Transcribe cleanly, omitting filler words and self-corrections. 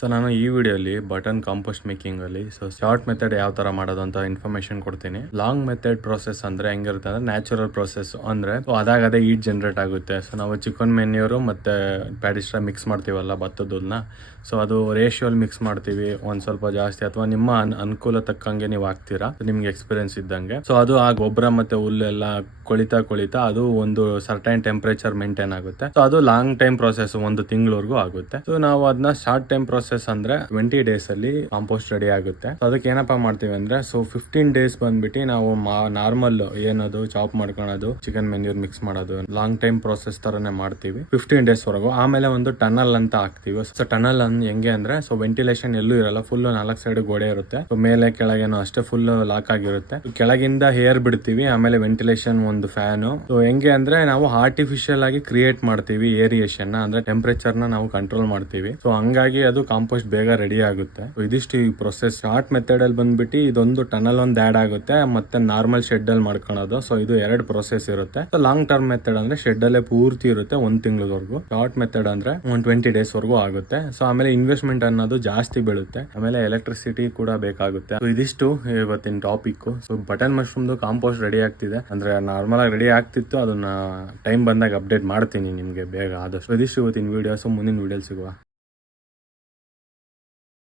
So ನಾನು ಈ ವಿಡಿಯೋಲಿ ಬಟನ್ ಕಾಂಪೋಸ್ಟ್ ಮೇಕಿಂಗ್ ಅಲ್ಲಿ ಶಾರ್ಟ್ ಮೆಥಡ್ ಯಾವ ತರ ಮಾಡೋದು ಅಂತ ಇನ್ಫಾರ್ಮೇಶನ್ ಕೊಡ್ತೀನಿ. ಲಾಂಗ್ ಮೆಥಡ್ ಪ್ರೊಸೆಸ್ ಅಂದ್ರೆ ಹೆಂಗಿರುತ್ತೆ ಅಂದ್ರೆ ನ್ಯಾಚುರಲ್ ಪ್ರೊಸೆಸ್ ಅಂದ್ರೆ ಅದಾಗದೇ ಈಟ್ ಜನರೇಟ್ ಆಗುತ್ತೆ. ಸೊ ನಾವು ಚಿಕನ್ ಮೆನ್ಯೂರು ಮತ್ತೆ ಪ್ಯಾಡಿಸ್ಟ್ರಾ ಮಿಕ್ಸ್ ಮಾಡ್ತೀವಲ್ಲ ಭತ್ತದನ್ನ, ಸೊ ಅದು ರೇಷಿಯೋಲ್ ಮಿಕ್ಸ್ ಮಾಡ್ತೀವಿ, ಒಂದ್ ಸ್ವಲ್ಪ ಜಾಸ್ತಿ ಅಥವಾ ನಿಮ್ಮ ಅನುಕೂಲ ತಕ್ಕಂಗೆ ನೀವು ಹಾಕ್ತೀರಾ ನಿಮ್ಗೆ ಎಕ್ಸ್ಪೀರಿಯನ್ಸ್ ಇದ್ದಂಗೆ. ಸೊ ಅದು ಆ ಗೊಬ್ಬರ ಮತ್ತೆ ಹುಲ್ಲೆಲ್ಲ ಕೊಳಿತಾ ಅದು ಒಂದು ಸರ್ಟೈನ್ ಟೆಂಪರೇಚರ್ ಮೇಂಟೈನ್ ಆಗುತ್ತೆ. ಸೊ ಅದು ಲಾಂಗ್ ಟೈಮ್ ಪ್ರೊಸೆಸ್, ಒಂದು ತಿಂಗಳವರೆಗೂ ಆಗುತ್ತೆ. ಸೊ ನಾವು ಅದನ್ನ ಶಾರ್ಟ್ ಟೈಮ್ ಪ್ರೊಸೆಸ್ ಅಂದ್ರೆ 20 ಡೇಸ್ ಅಲ್ಲಿ ಕಾಂಪೋಸ್ಟ್ ರೆಡಿ ಆಗುತ್ತೆ. ಸೊ ಅದಕ್ಕೆ ಏನಪ್ಪಾ ಮಾಡ್ತೀವಿ ಅಂದ್ರೆ 15 ಡೇಸ್ ಬಂದ್ಬಿಟ್ಟು ನಾವು ನಾರ್ಮಲ್ ಏನದು ಚಾಪ್ ಮಾಡ್ಕೊಳೋದು, ಚಿಕನ್ ಮೆನ್ಯೂರ್ ಮಿಕ್ಸ್ ಮಾಡೋದು, ಲಾಂಗ್ ಟೈಮ್ ಪ್ರೊಸೆಸ್ ತರನೇ ಮಾಡ್ತೀವಿ 15 ಡೇಸ್ ವರೆಗೂ. ಆಮೇಲೆ ಒಂದು ಟನಲ್ ಅಂತ ಹಾಕ್ತಿವಿ. ಸೊ ಟನಲ್ ಹೆಂಗೆ ಅಂದ್ರೆ ವೆಂಟಿಲೇಷನ್ ಎಲ್ಲೂ ಇರಲ್ಲ, ಫುಲ್ 4 ಸೈಡ್ ಗೋಡೆ ಇರುತ್ತೆ. ಮೇಲೆ ಕೆಳಗೇನೋ ಅಷ್ಟೇ ಫುಲ್ ಲಾಕ್ ಆಗಿರುತ್ತೆ. ಕೆಳಗಿಂದ ಹೇರ್ ಬಿಡ್ತೀವಿ, ಆಮೇಲೆ ವೆಂಟಿಲೇಷನ್ ಒಂದು ಫ್ಯಾನ್. ಸೊ ಹೆಂಗೆ ಅಂದ್ರೆ ನಾವು ಆರ್ಟಿಫಿಷಿಯಲ್ ಆಗಿ ಕ್ರಿಯೇಟ್ ಮಾಡ್ತೀವಿ ಏರಿಯೇಷನ್ ಅಂದ್ರೆ ಟೆಂಪರೇಚರ್ ನ ನಾವು ಕಂಟ್ರೋಲ್ ಮಾಡ್ತೀವಿ. ಸೊ ಹಂಗಾಗಿ ಅದು ಕಾಂಪೋಸ್ಟ್ ಬೇಗ ರೆಡಿ ಆಗುತ್ತೆ. ಇದಿಷ್ಟು ಈ ಪ್ರೊಸೆಸ್. ಶಾರ್ಟ್ ಮೆಥಡ್ ಅಲ್ಲಿ ಬಂದ್ಬಿಟ್ಟು ಇದೊಂದು ಟನಲ್ ಒಂದು ಆಡ್ ಆಗುತ್ತೆ, ಮತ್ತೆ ನಾರ್ಮಲ್ ಶೆಡ್ ಅಲ್ಲಿ ಮಾಡ್ಕೊಳ್ಳೋದು. ಸೊ ಇದು 2 ಪ್ರೊಸೆಸ್ ಇರುತ್ತೆ. ಲಾಂಗ್ ಟರ್ಮ್ ಮೆಥಡ್ ಅಂದ್ರೆ ಶೆಡ್ ಅಲ್ಲೇ ಪೂರ್ತಿ ಇರುತ್ತೆ 1 ತಿಂಗಳವರೆಗೂ. ಶಾರ್ಟ್ ಮೆಥಡ್ ಅಂದ್ರೆ 20 ಡೇಸ್ ವರೆಗೂ ಆಗುತ್ತೆ. ಸೊ ಆಮೇಲೆ ಇನ್ವೆಸ್ಟ್ಮೆಂಟ್ ಅನ್ನೋದು ಜಾಸ್ತಿ ಬೀಳುತ್ತೆ, ಆಮೇಲೆ ಎಲೆಕ್ಟ್ರಿಸಿಟಿ ಕೂಡ ಬೇಕಾಗುತ್ತೆ. ಸೊ ಇದಿಷ್ಟು ಇವತ್ತಿನ topic. So button mushroom compost ready ಆಗ್ತಿದೆ, ಅಂದ್ರೆ ನಾರ್ಮಲ್ ಆಗಿ ರೆಡಿ ಆಗ್ತಿತ್ತು, ಅದನ್ನ ಟೈಮ್ ಬಂದಾಗ ಅಪ್ಡೇಟ್ ಮಾಡ್ತೀನಿ ನಿಮ್ಗೆ ಬೇಗ ಆದಷ್ಟು. ಇದಿಷ್ಟು ಇವತ್ತಿನ ವಿಡಿಯೋಸ್. ಮುಂದಿನ ವಿಡಿಯೋ ಸಿಗುವ.